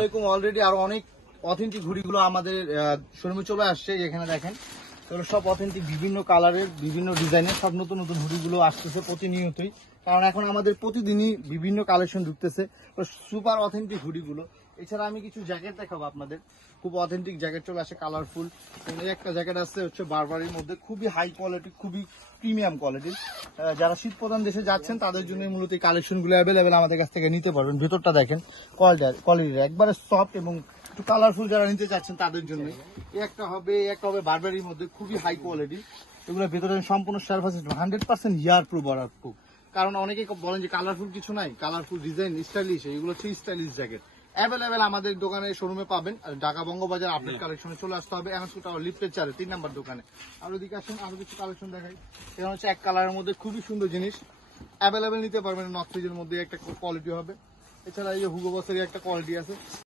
এরকম অলরেডি আরো অনেক অথেন্টিক হুডিগুলো আমাদের শোরুমে চলে আসছে। এখানে দেখেন এগুলো সব অথেন্টিক, বিভিন্ন কালারের, বিভিন্ন ডিজাইনের সব নতুন নতুন হুডিগুলো আসতেছে প্রতিনিয়তই। কারণ এখন আমাদের প্রতিদিনই বিভিন্ন কালেকশন ঢুকতেছে, সুপার অথেন্টিক হুডিগুলো। এছাড়া আমি কিছু জ্যাকেট দেখাবো আপনাদের, খুব অথেন্টিক জ্যাকেট চলে আসে, কালারফুল। এই একটা জ্যাকেট আছে হচ্ছে বারবারির মধ্যে, খুবই হাই কোয়ালিটি, খুবই প্রিমিয়াম কোয়ালিটির। যারা শীত প্রধান দেশে যাচ্ছেন তাদের জন্য মূলত এই কালেকশনগুলো অ্যাভেলেবেল আমাদের কাছ থেকে নিতে পারবেন। ভেতরটা দেখেন কোয়ালিটির একবারে সফট এবং একটু কালারফুল, যারা নিতে চাচ্ছেন তাদের জন্য একটা হবে বারবারির মধ্যে, খুবই হাই কোয়ালিটি। এগুলো ভেতরে সম্পূর্ণ সার্ভিস 100% ইয়ার প্রুফ, ওয়াটার প্রুফ। কারণ অনেকেই বলেন যে কালারফুল কিছু নাই, কালারফুল ডিজাইন স্টাইলিশ, এগুলো হচ্ছে স্টাইলিশ জ্যাকেট। অ্যাভেলেবেল আমাদের দোকানে শোরুমে পাবেন। ঢাকা বঙ্গবাজার আপডেট কালেকশনে চলে আসতে হবে, এমএস টাওয়ার লিফটের 4 3 নাম্বার দোকানে। আর ওদিকে আসেন, আরো কিছু কালেকশন দেখাই। এটা হচ্ছে এক কালারের মধ্যে খুবই সুন্দর জিনিস, অ্যাভেলেবেল নিতে পারবেন। নর্থ ফ্রিজের মধ্যে একটা কোয়ালিটি হবে। এছাড়া এই যে হুগো বসের একটা কোয়ালিটি আছে।